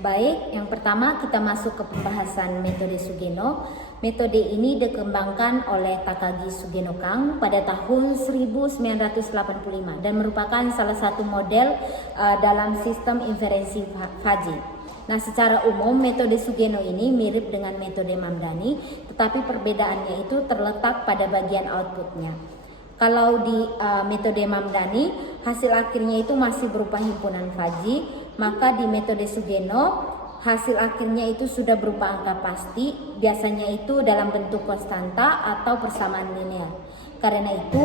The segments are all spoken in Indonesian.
Baik, yang pertama kita masuk ke pembahasan metode Sugeno. Metode ini dikembangkan oleh Takagi Sugeno Kang pada tahun 1985 dan merupakan salah satu model dalam sistem inferensi Fuzzy. Nah, secara umum metode Sugeno ini mirip dengan metode Mamdani, tetapi perbedaannya itu terletak pada bagian outputnya. Kalau di metode Mamdani, hasil akhirnya itu masih berupa himpunan Fuzzy, maka di metode Sugeno hasil akhirnya itu sudah berupa angka pasti, biasanya itu dalam bentuk konstanta atau persamaan linear. Karena itu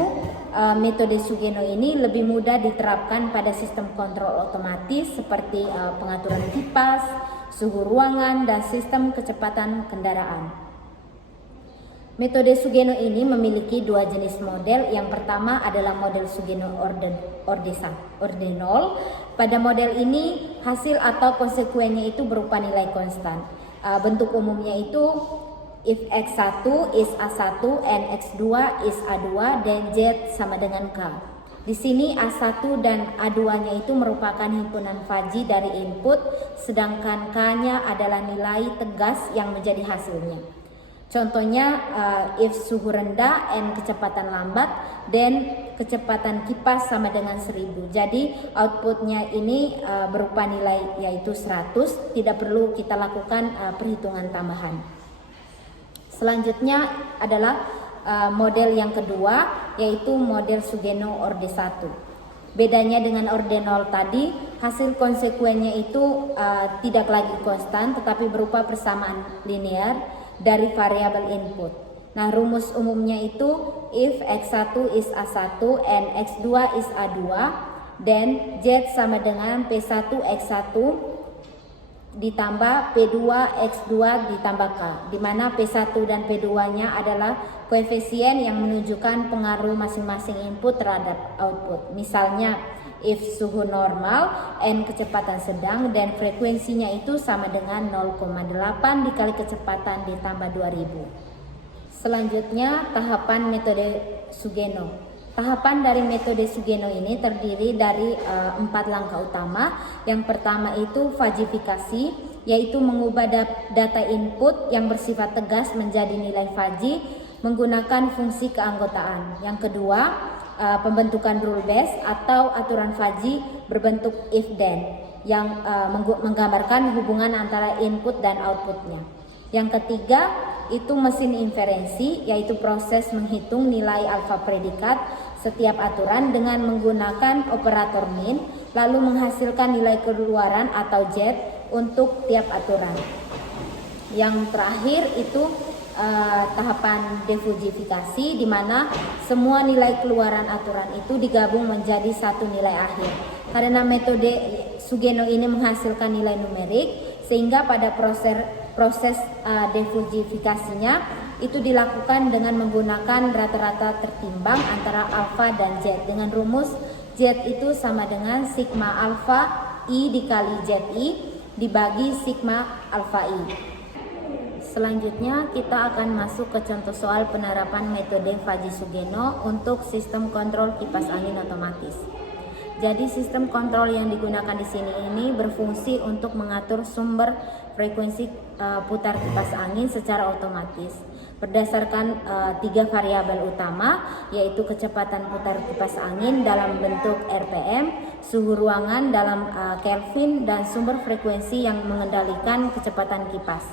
metode Sugeno ini lebih mudah diterapkan pada sistem kontrol otomatis seperti pengaturan kipas, suhu ruangan, dan sistem kecepatan kendaraan. Metode Sugeno ini memiliki dua jenis model. Yang pertama adalah model Sugeno ordinal. Pada model ini hasil atau konsekuennya itu berupa nilai konstan. Bentuk umumnya itu if x1 is a1 and x2 is a2 dan z sama dengan k. Di sini A1 dan A2-nya itu merupakan himpunan Fuzzy dari input, sedangkan K-nya adalah nilai tegas yang menjadi hasilnya. Contohnya if suhu rendah and kecepatan lambat dan kecepatan kipas sama dengan 1000. Jadi outputnya ini berupa nilai yaitu 100, tidak perlu kita lakukan perhitungan tambahan. Selanjutnya adalah model yang kedua, yaitu model Sugeno orde 1. Bedanya dengan ordinal tadi, hasil konsekuennya itu tidak lagi konstan tetapi berupa persamaan linear dari variabel input. Nah, rumus umumnya itu if x1 is a1 and x2 is a2 dan z sama dengan p1 x1 ditambah p2 x2 ditambah k, di mana p1 dan p2-nya adalah koefisien yang menunjukkan pengaruh masing-masing input terhadap output. Misalnya if suhu normal and kecepatan sedang dan frekuensinya itu sama dengan 0,8 dikali kecepatan ditambah 2000. Selanjutnya tahapan metode Sugeno. Tahapan dari metode Sugeno ini terdiri dari 4 langkah utama. Yang pertama itu fajifikasi, yaitu mengubah data input yang bersifat tegas menjadi nilai Fuzzy menggunakan fungsi keanggotaan. Yang kedua, pembentukan rule base atau aturan Fuzzy berbentuk if then yang menggambarkan hubungan antara input dan outputnya. Yang ketiga itu mesin inferensi, yaitu proses menghitung nilai alfa predikat setiap aturan dengan menggunakan operator min lalu menghasilkan nilai keluaran atau z untuk tiap aturan. Yang terakhir itu tahapan defujifikasi, di mana semua nilai keluaran aturan itu digabung menjadi satu nilai akhir. Karena metode Sugeno ini menghasilkan nilai numerik, sehingga pada proses defujifikasinya itu dilakukan dengan menggunakan rata-rata tertimbang antara alfa dan z dengan rumus z itu sama dengan sigma alfa i dikali zi dibagi sigma alfa i. Selanjutnya kita akan masuk ke contoh soal penerapan metode Fuzzy Sugeno untuk sistem kontrol kipas angin otomatis. Jadi sistem kontrol yang digunakan di sini ini berfungsi untuk mengatur sumber frekuensi putar kipas angin secara otomatis berdasarkan 3 variabel utama, yaitu kecepatan putar kipas angin dalam bentuk RPM, suhu ruangan dalam Kelvin, dan sumber frekuensi yang mengendalikan kecepatan kipas.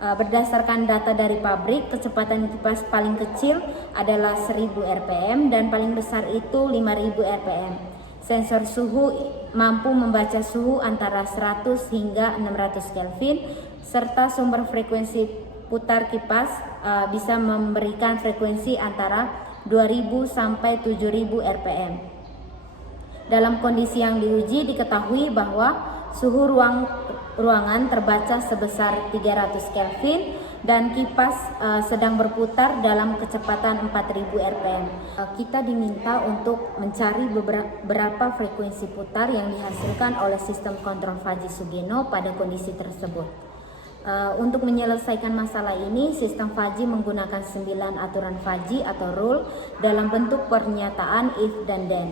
Berdasarkan data dari pabrik, kecepatan kipas paling kecil adalah 1000 RPM dan paling besar itu 5000 RPM. Sensor suhu mampu membaca suhu antara 100 hingga 600 Kelvin, serta sumber frekuensi putar kipas bisa memberikan frekuensi antara 2000 sampai 7000 RPM. Dalam kondisi yang diuji diketahui bahwa suhu ruangan terbaca sebesar 300 Kelvin dan kipas sedang berputar dalam kecepatan 4000 RPM. Kita diminta untuk mencari beberapa frekuensi putar yang dihasilkan oleh sistem kontrol Fuzzy Sugeno pada kondisi tersebut. Untuk menyelesaikan masalah ini, sistem Fuzzy menggunakan 9 aturan Fuzzy atau rule dalam bentuk pernyataan if dan then.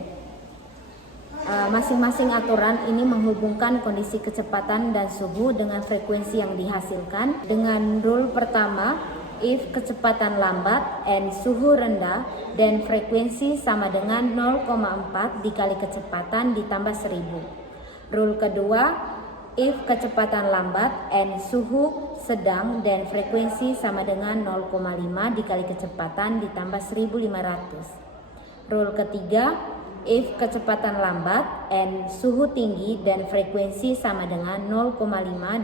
Masing-masing aturan ini menghubungkan kondisi kecepatan dan suhu dengan frekuensi yang dihasilkan. Dengan rule pertama, if kecepatan lambat and suhu rendah, dan frekuensi sama dengan 0,4 dikali kecepatan ditambah 1000. Rule kedua, if kecepatan lambat and suhu sedang dan frekuensi sama dengan 0,5 dikali kecepatan ditambah 1500. Rule ketiga, if kecepatan lambat and suhu tinggi dan frekuensi sama dengan 0,5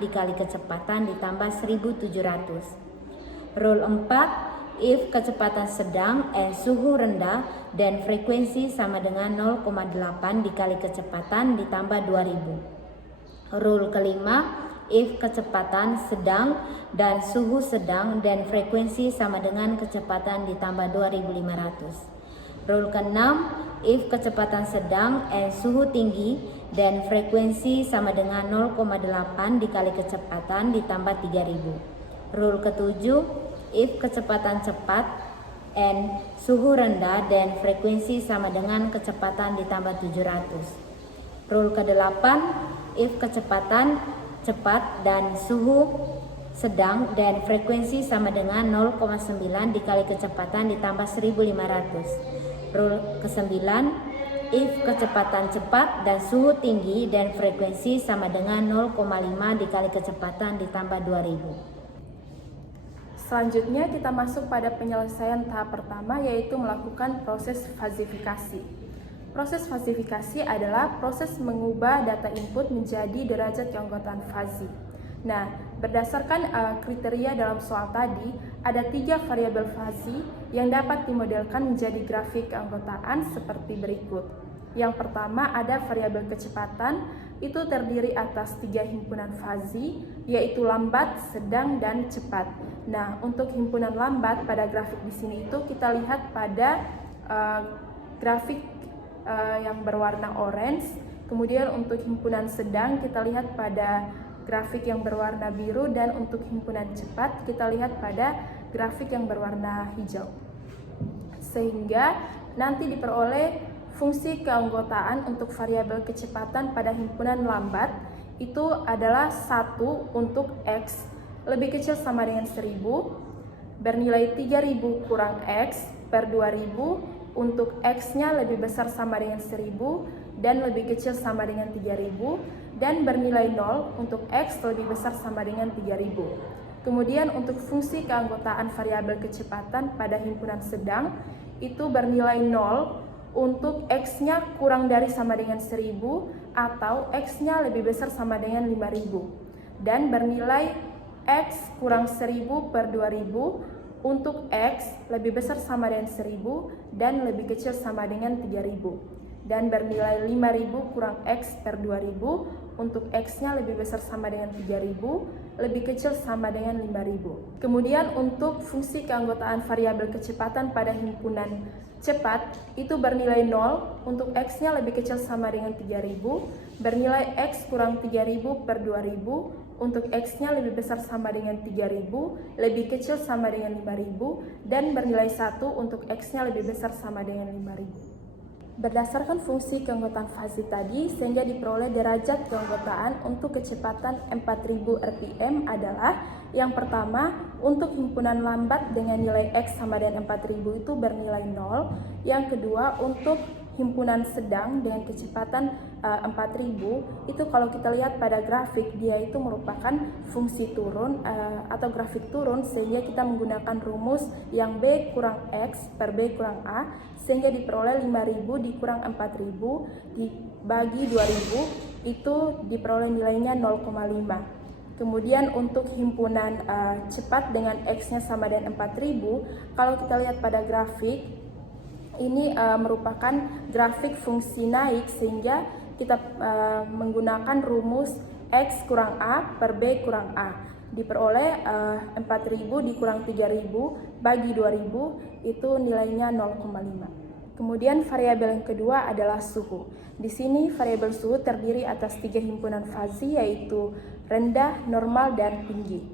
dikali kecepatan ditambah 1700. Rule 4, if kecepatan sedang and suhu rendah dan frekuensi sama dengan 0,8 dikali kecepatan ditambah 2000. Rule kelima, if kecepatan sedang dan suhu sedang dan frekuensi sama dengan kecepatan ditambah 2500. Rule keenam, if kecepatan sedang and suhu tinggi dan frekuensi sama dengan 0,8 dikali kecepatan ditambah 3000. Rule ketujuh, if kecepatan cepat and suhu rendah dan frekuensi sama dengan kecepatan ditambah 700. Rule kedelapan, if kecepatan cepat dan suhu sedang dan frekuensi sama dengan 0,9 dikali kecepatan ditambah 1500. Rule ke-9, if kecepatan cepat dan suhu tinggi dan frekuensi sama dengan 0,5 dikali kecepatan ditambah 2000. Selanjutnya kita masuk pada penyelesaian tahap pertama, yaitu melakukan proses fazifikasi. Proses fazifikasi adalah proses mengubah data input menjadi derajat keanggotaan fazi. Nah, berdasarkan kriteria dalam soal tadi, ada 3 variabel fazi yang dapat dimodelkan menjadi grafik keanggotaan seperti berikut. Yang pertama ada variabel kecepatan, itu terdiri atas 3 himpunan fazi, yaitu lambat, sedang, dan cepat. Nah, untuk himpunan lambat pada grafik di sini itu kita lihat pada grafik yang berwarna orange. Kemudian untuk himpunan sedang kita lihat pada grafik yang berwarna biru, dan untuk himpunan cepat kita lihat pada grafik yang berwarna hijau. Sehingga nanti diperoleh fungsi keanggotaan untuk variabel kecepatan pada himpunan lambat itu adalah 1 untuk X lebih kecil sama dengan 1000 bernilai 3000 kurang X per 2000 untuk X-nya lebih besar sama dengan 1000 dan lebih kecil sama dengan 3000, dan bernilai 0 untuk X lebih besar sama dengan 3000. Kemudian untuk fungsi keanggotaan variabel kecepatan pada himpunan sedang itu bernilai 0 untuk X-nya kurang dari sama dengan 1000 atau X-nya lebih besar sama dengan 5000, dan bernilai X kurang 1000 per 2000 untuk X lebih besar sama dengan 1000 dan lebih kecil sama dengan 3000, dan bernilai 5000 kurang X per 2000 untuk X-nya lebih besar sama dengan 3000, lebih kecil sama dengan 5000. Kemudian untuk fungsi keanggotaan variabel kecepatan pada himpunan cepat itu bernilai 0 untuk X-nya lebih kecil sama dengan 3000, bernilai X kurang 3000 per 2000 untuk X-nya lebih besar sama dengan 3000, lebih kecil sama dengan 5000, dan bernilai 1 untuk X-nya lebih besar sama dengan 5000. Berdasarkan fungsi keanggotaan fazi tadi, sehingga diperoleh derajat keanggotaan untuk kecepatan 4000 rpm adalah yang pertama, untuk himpunan lambat dengan nilai X sama dengan 4000 itu bernilai 0. Yang kedua, untuk himpunan sedang dengan kecepatan 4000 itu kalau kita lihat pada grafik dia itu merupakan fungsi turun atau grafik turun, sehingga kita menggunakan rumus yang B kurang X per B kurang A, sehingga diperoleh 5000 dikurang 4000 dibagi 2000 itu diperoleh nilainya 0,5. Kemudian untuk himpunan cepat dengan X-nya sama dengan 4000, kalau kita lihat pada grafik ini merupakan grafik fungsi naik, sehingga kita menggunakan rumus X kurang A per B kurang A. Diperoleh 4000 dikurang 3000 bagi 2000 itu nilainya 0,5. Kemudian variabel yang kedua adalah suhu. Di sini variabel suhu terdiri atas 3 himpunan fazi, yaitu rendah, normal, dan tinggi.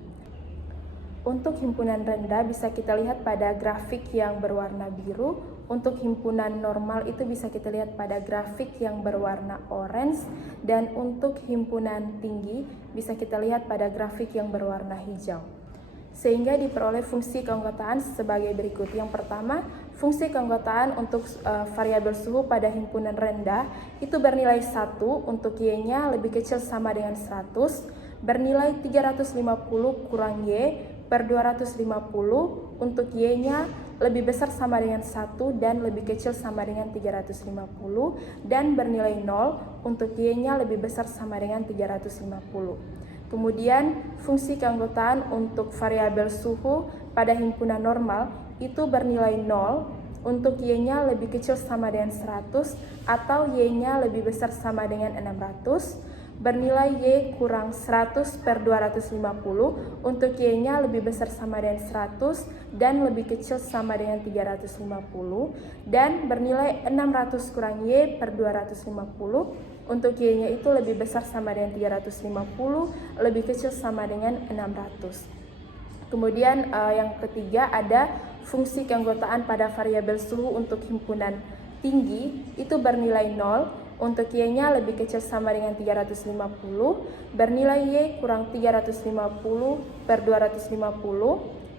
Untuk himpunan rendah bisa kita lihat pada grafik yang berwarna biru. Untuk himpunan normal itu bisa kita lihat pada grafik yang berwarna orange, dan untuk himpunan tinggi bisa kita lihat pada grafik yang berwarna hijau. Sehingga diperoleh fungsi keanggotaan sebagai berikut. Yang pertama, fungsi keanggotaan untuk variabel suhu pada himpunan rendah itu bernilai 1 untuk Y-nya lebih kecil sama dengan 100, bernilai 350 kurang Y per 250 untuk Y-nya lebih besar sama dengan 1 dan lebih kecil sama dengan 350, dan bernilai 0 untuk Y-nya lebih besar sama dengan 350. Kemudian fungsi keanggotaan untuk variabel suhu pada himpunan normal itu bernilai 0 untuk Y-nya lebih kecil sama dengan 100 atau Y-nya lebih besar sama dengan 600, bernilai Y kurang 100 per 250 untuk Y-nya lebih besar sama dengan 100 dan lebih kecil sama dengan 350, dan bernilai 600 kurang Y per 250 untuk Y-nya itu lebih besar sama dengan 350, lebih kecil sama dengan 600. Kemudian yang ketiga ada fungsi keanggotaan pada variabel suhu untuk himpunan tinggi itu bernilai 0 untuk Y-nya lebih kecil sama dengan 350, bernilai Y kurang 350 per 250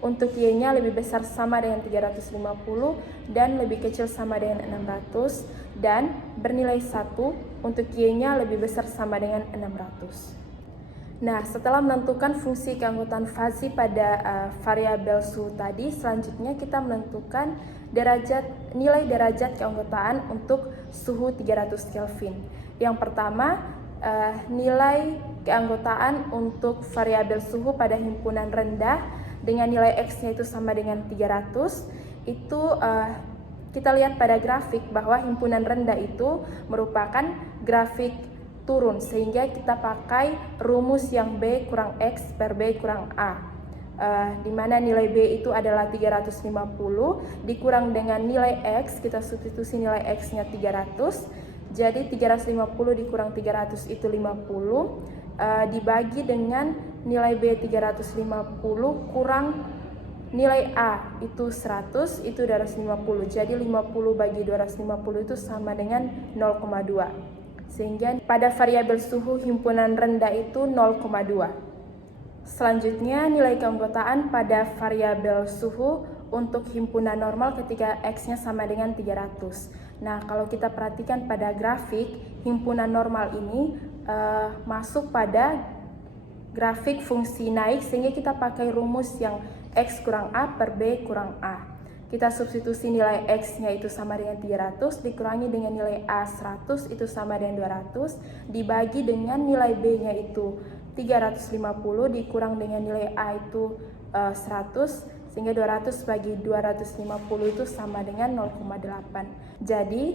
untuk Y-nya lebih besar sama dengan 350 dan lebih kecil sama dengan 600, dan bernilai 1 untuk Y-nya lebih besar sama dengan 600. Nah, setelah menentukan fungsi keanggotaan fazi pada variabel suhu tadi, selanjutnya kita menentukan nilai derajat keanggotaan untuk suhu 300 Kelvin. Yang pertama, nilai keanggotaan untuk variabel suhu pada himpunan rendah dengan nilai X-nya itu sama dengan 300. Itu kita lihat pada grafik bahwa himpunan rendah itu merupakan grafik turun, sehingga kita pakai rumus yang B kurang X per B kurang A, di mana nilai B itu adalah 350 dikurang dengan nilai X, kita substitusi nilai X-nya 300, jadi 350 dikurang 300 itu 50, dibagi dengan nilai B 350 kurang nilai A itu 100, itu 250, jadi 50 bagi 250 itu sama dengan 0,2. Sehingga pada variabel suhu himpunan rendah itu 0,2. Selanjutnya, nilai keanggotaan pada variabel suhu untuk himpunan normal ketika X-nya sama dengan 300. Nah, kalau kita perhatikan pada grafik, himpunan normal ini masuk pada grafik fungsi naik, sehingga kita pakai rumus yang X kurang A per B kurang A. Kita substitusi nilai X-nya itu sama dengan 300, dikurangi dengan nilai A 100 itu sama dengan 200, dibagi dengan nilai B-nya itu 350, dikurang dengan nilai A itu 100, sehingga 200 bagi 250 itu sama dengan 0,8. Jadi,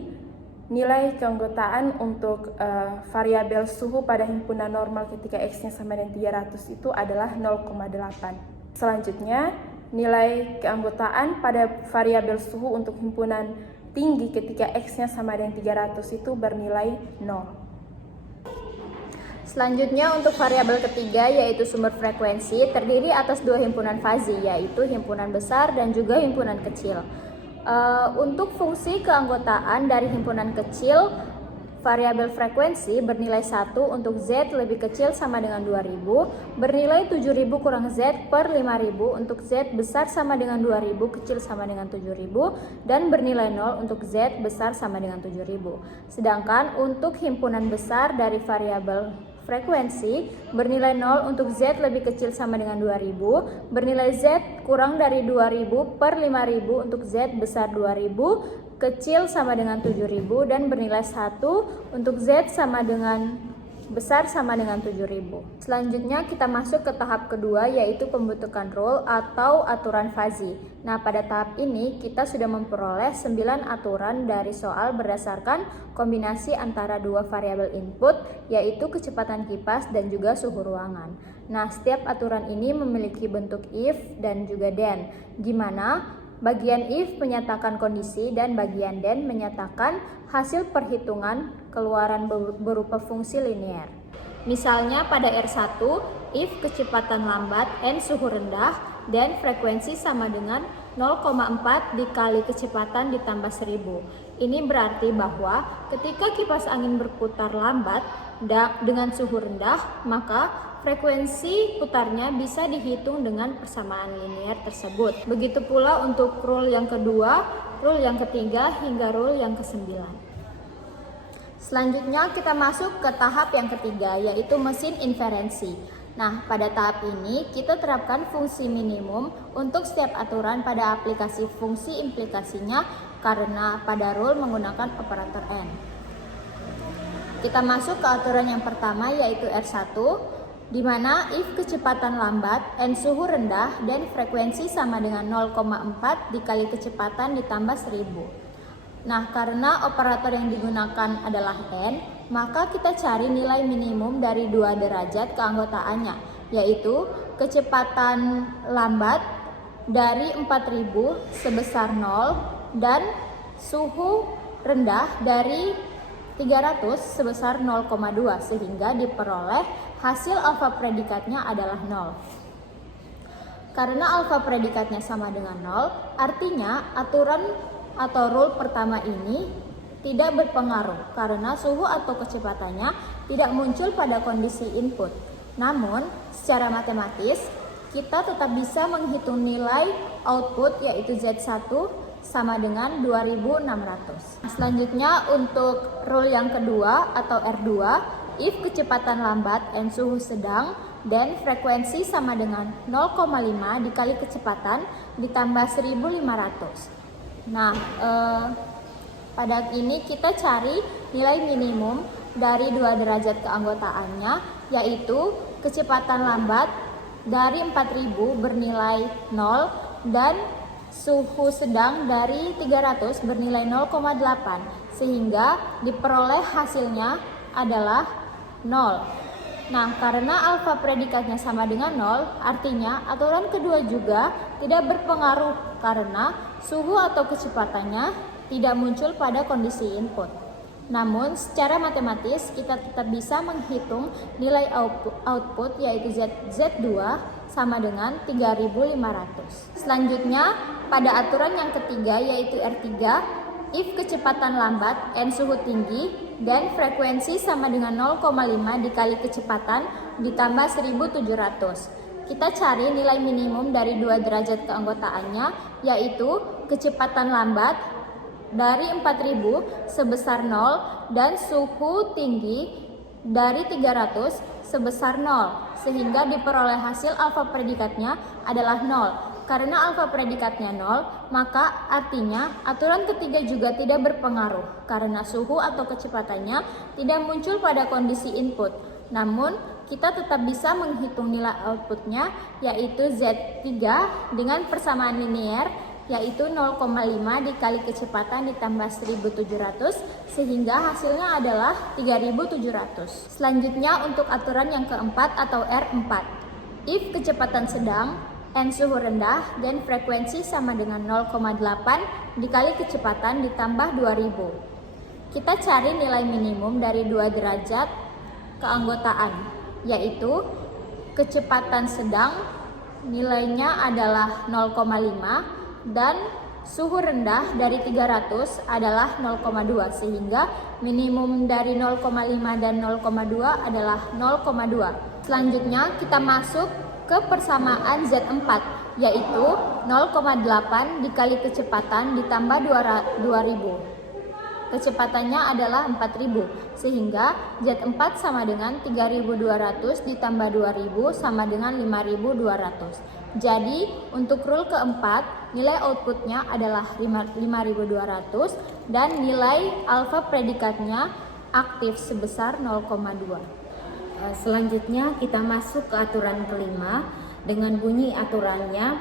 nilai keanggotaan untuk variabel suhu pada himpunan normal ketika X-nya sama dengan 300 itu adalah 0,8. Selanjutnya, nilai keanggotaan pada variabel suhu untuk himpunan tinggi ketika X-nya sama dengan 300 itu bernilai 0. Selanjutnya untuk variabel ketiga yaitu sumber frekuensi terdiri atas dua himpunan fazi, yaitu himpunan besar dan juga himpunan kecil. Untuk fungsi keanggotaan dari himpunan kecil, variabel frekuensi bernilai 1 untuk Z lebih kecil sama dengan 2000, bernilai 7000 kurang Z per 5000 untuk Z besar sama dengan 2000 kecil sama dengan 7000, dan bernilai 0 untuk Z besar sama dengan 7000. Sedangkan untuk himpunan besar dari variabel frekuensi bernilai 0 untuk Z lebih kecil sama dengan 2000, bernilai Z kurang dari 2000 per 5000 untuk Z besar 2000, kecil sama dengan 7000, dan bernilai 1 untuk Z sama dengan besar sama dengan 7000. Selanjutnya kita masuk ke tahap kedua yaitu pembentukan rule atau aturan fazi. Nah, pada tahap ini kita sudah memperoleh 9 aturan dari soal berdasarkan kombinasi antara dua variabel input yaitu kecepatan kipas dan juga suhu ruangan. Nah, setiap aturan ini memiliki bentuk if dan juga then, di mana bagian if menyatakan kondisi dan bagian then menyatakan hasil perhitungan keluaran berupa fungsi linear. Misalnya pada R1, if kecepatan lambat n suhu rendah, dan frekuensi sama dengan 0,4 dikali kecepatan ditambah 1000. Ini berarti bahwa ketika kipas angin berputar lambat dengan suhu rendah, maka frekuensi putarnya bisa dihitung dengan persamaan linear tersebut. Begitu pula untuk rule yang kedua, rule yang ketiga, hingga rule yang ke-9. Selanjutnya kita masuk ke tahap yang ketiga, yaitu mesin inferensi. Nah, pada tahap ini kita terapkan fungsi minimum untuk setiap aturan pada aplikasi fungsi implikasinya karena pada rule menggunakan operator N. Kita masuk ke aturan yang pertama, yaitu R1, di mana if kecepatan lambat, N suhu rendah, dan frekuensi sama dengan 0,4 dikali kecepatan ditambah 1000. Nah, karena operator yang digunakan adalah N, maka kita cari nilai minimum dari 2 derajat keanggotaannya, yaitu kecepatan lambat dari 4000 sebesar 0 dan suhu rendah dari 300 sebesar 0,2 sehingga diperoleh hasil alfa predikatnya adalah 0. Karena alfa predikatnya sama dengan 0, artinya aturan atau rule pertama ini tidak berpengaruh karena suhu atau kecepatannya tidak muncul pada kondisi input. Namun, secara matematis, kita tetap bisa menghitung nilai output yaitu Z1 sama dengan 2600. Selanjutnya untuk rule yang kedua atau R2, if kecepatan lambat N suhu sedang dan frekuensi sama dengan 0,5 dikali kecepatan ditambah 1500. Nah, pada ini kita cari nilai minimum dari 2 derajat keanggotaannya, yaitu kecepatan lambat dari 4000 bernilai 0 dan suhu sedang dari 300 bernilai 0,8 sehingga diperoleh hasilnya adalah 0. Nah, karena alfa predikatnya sama dengan 0, artinya aturan kedua juga tidak berpengaruh karena suhu atau kecepatannya tidak muncul pada kondisi input. Namun, secara matematis kita tetap bisa menghitung nilai output yaitu Z2 sama dengan 3500. Selanjutnya, pada aturan yang ketiga yaitu R3, if kecepatan lambat N suhu tinggi dan frekuensi sama dengan 0,5 dikali kecepatan ditambah 1700. Kita cari nilai minimum dari 2 derajat keanggotaannya, yaitu kecepatan lambat dari 4000 sebesar 0 dan suhu tinggi dari 300 sebesar 0 sehingga diperoleh hasil alfa predikatnya adalah 0. Karena alfa predikatnya 0, maka artinya aturan ketiga juga tidak berpengaruh karena suhu atau kecepatannya tidak muncul pada kondisi input. Namun, kita tetap bisa menghitung nilai outputnya yaitu Z3 dengan persamaan linear yaitu 0,5 dikali kecepatan ditambah 1700 sehingga hasilnya adalah 3700. Selanjutnya untuk aturan yang keempat atau R4. If kecepatan sedang, N suhu rendah dan frekuensi sama dengan 0,8 dikali kecepatan ditambah 2000. Kita cari nilai minimum dari 2 derajat keanggotaan, yaitu kecepatan sedang nilainya adalah 0,5 dan suhu rendah dari 300 adalah 0,2 sehingga minimum dari 0,5 dan 0,2 adalah 0,2. Selanjutnya kita masuk ke persamaan Z4 yaitu 0,8 dikali kecepatan ditambah 2000. Kecepatannya adalah 4000 sehingga Z4 sama dengan 3200 ditambah 2000 sama dengan 5200. Jadi untuk rule keempat nilai outputnya adalah 5200 dan nilai alfa predikatnya aktif sebesar 0,2. Selanjutnya kita masuk ke aturan kelima dengan bunyi aturannya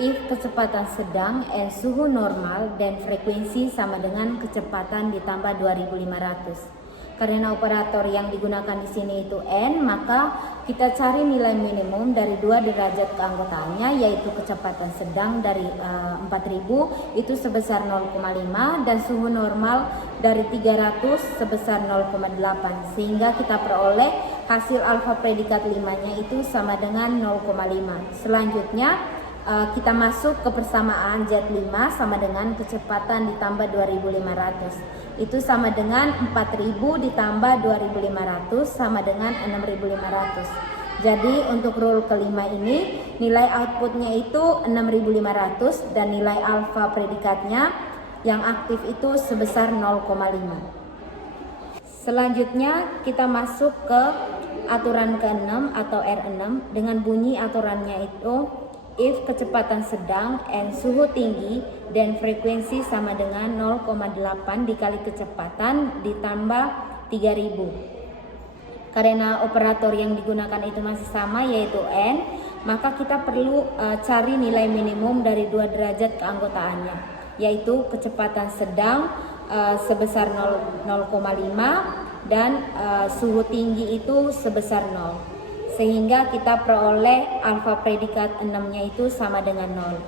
if kecepatan sedang N suhu normal dan frekuensi sama dengan kecepatan ditambah 2500. Karena operator yang digunakan di sini itu N, maka kita cari nilai minimum dari 2 derajat keanggotaannya yaitu kecepatan sedang dari 4000 itu sebesar 0,5 dan suhu normal dari 300 sebesar 0,8 sehingga kita peroleh hasil alfa predikat 5-nya itu sama dengan 0,5. Selanjutnya kita masuk ke persamaan Z5 sama dengan kecepatan ditambah 2500. Itu sama dengan 4000 ditambah 2500 sama dengan 6500. Jadi untuk rule kelima ini nilai outputnya itu 6500 dan nilai alfa predikatnya yang aktif itu sebesar 0,5. Selanjutnya kita masuk ke aturan ke-6 atau R6 dengan bunyi aturannya itu if kecepatan sedang and suhu tinggi dan frekuensi sama dengan 0,8 dikali kecepatan ditambah 3000. Karena operator yang digunakan itu masih sama yaitu N, maka kita perlu cari nilai minimum dari dua derajat keanggotaannya, yaitu kecepatan sedang sebesar 0,5 dan suhu tinggi itu sebesar 0. Sehingga kita peroleh alfa predikat 6-nya itu sama dengan 0.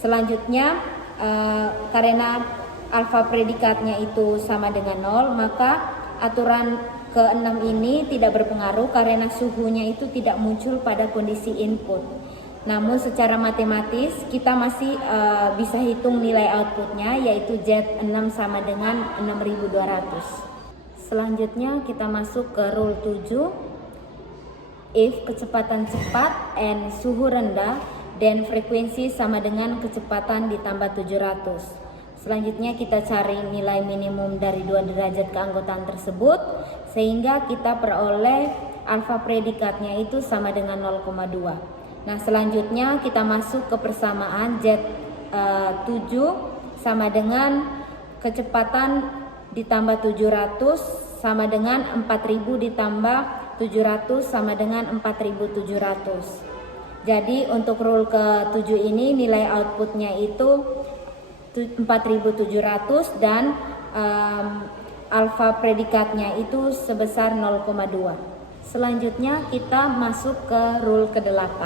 Selanjutnya karena alfa predikatnya itu sama dengan 0, maka aturan ke-6 ini tidak berpengaruh karena suhunya itu tidak muncul pada kondisi input. Namun secara matematis kita masih bisa hitung nilai outputnya, yaitu Z6 sama dengan 6200. Selanjutnya kita masuk ke rule 7. If kecepatan cepat and suhu rendah dan frekuensi sama dengan kecepatan ditambah 700. Selanjutnya kita cari nilai minimum dari dua derajat keanggotaan tersebut sehingga kita peroleh alfa predikatnya itu sama dengan 0,2. Nah, selanjutnya kita masuk ke persamaan Z7 sama dengan kecepatan ditambah 700 sama dengan 4000 ditambah 700 sama dengan 4700. Jadi untuk rule ke-7 ini nilai outputnya itu 4700 dan alfa predikatnya itu sebesar 0,2. Selanjutnya kita masuk ke rule ke-8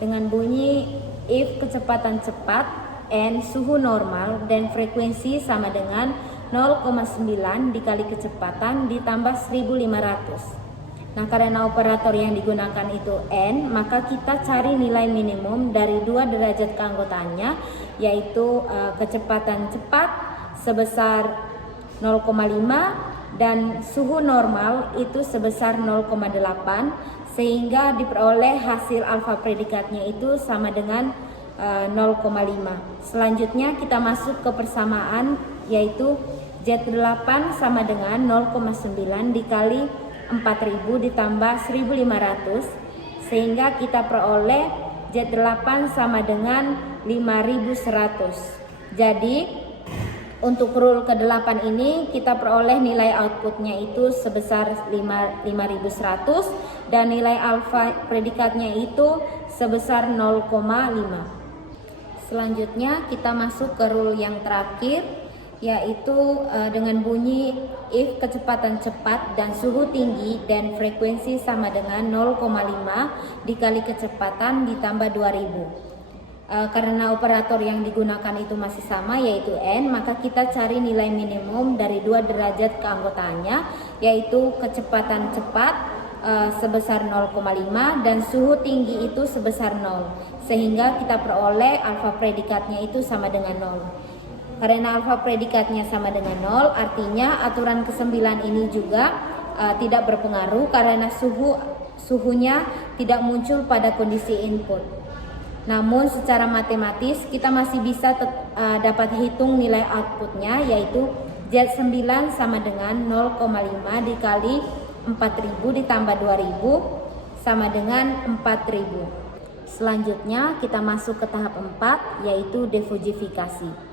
dengan bunyi if kecepatan cepat and suhu normal dan frekuensi sama dengan 0,9 dikali kecepatan ditambah 1500. Nah, karena operator yang digunakan itu N, maka kita cari nilai minimum dari dua derajat keanggotaannya, yaitu kecepatan cepat sebesar 0,5 dan suhu normal itu sebesar 0,8, sehingga diperoleh hasil alfa predikatnya itu sama dengan 0,5. Selanjutnya kita masuk ke persamaan, yaitu Z8 sama dengan 0,9 dikali 4000 ditambah 1500 sehingga kita peroleh Z8 sama dengan 5100. Jadi untuk rule ke-8 ini kita peroleh nilai outputnya itu sebesar 5100 dan nilai alfa predikatnya itu sebesar 0,5. Selanjutnya kita masuk ke rule yang terakhir, yaitu dengan bunyi if kecepatan cepat dan suhu tinggi dan frekuensi sama dengan 0,5 dikali kecepatan ditambah 2000. Karena operator yang digunakan itu masih sama yaitu N, maka kita cari nilai minimum dari dua derajat keanggotaannya, yaitu kecepatan cepat sebesar 0,5 dan suhu tinggi itu sebesar 0, sehingga kita peroleh alfa predikatnya itu sama dengan 0. Karena alfa predikatnya sama dengan 0, artinya aturan ke-9 ini juga tidak berpengaruh karena suhunya tidak muncul pada kondisi input. Namun secara matematis kita masih bisa dapat hitung nilai outputnya, yaitu Z9 sama dengan 0,5 dikali 4000 ditambah 2000 sama dengan 4000. Selanjutnya kita masuk ke tahap 4, yaitu defugifikasi.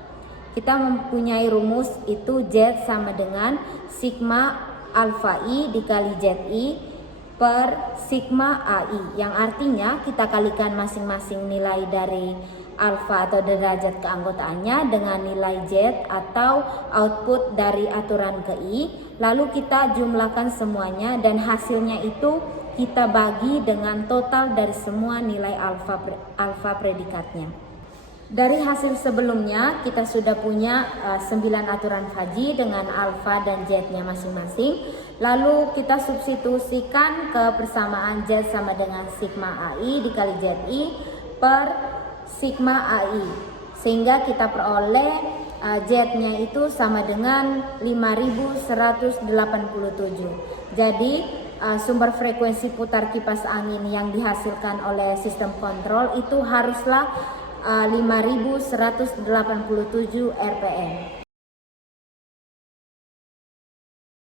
Kita mempunyai rumus itu Z sama dengan sigma alfa I dikali ZI per sigma AI, yang artinya kita kalikan masing-masing nilai dari alfa atau derajat keanggotaannya dengan nilai Z atau output dari aturan ke I, lalu kita jumlahkan semuanya dan hasilnya itu kita bagi dengan total dari semua nilai alfa predikatnya. Dari hasil sebelumnya kita sudah punya 9 aturan Fajy dengan alfa dan Z-nya masing-masing. Lalu kita substitusikan ke persamaan Z sama dengan sigma AI dikali ZI per sigma AI, sehingga kita peroleh Z-nya itu sama dengan 5187. Jadi sumber frekuensi putar kipas angin yang dihasilkan oleh sistem kontrol itu haruslah 5187 RPM.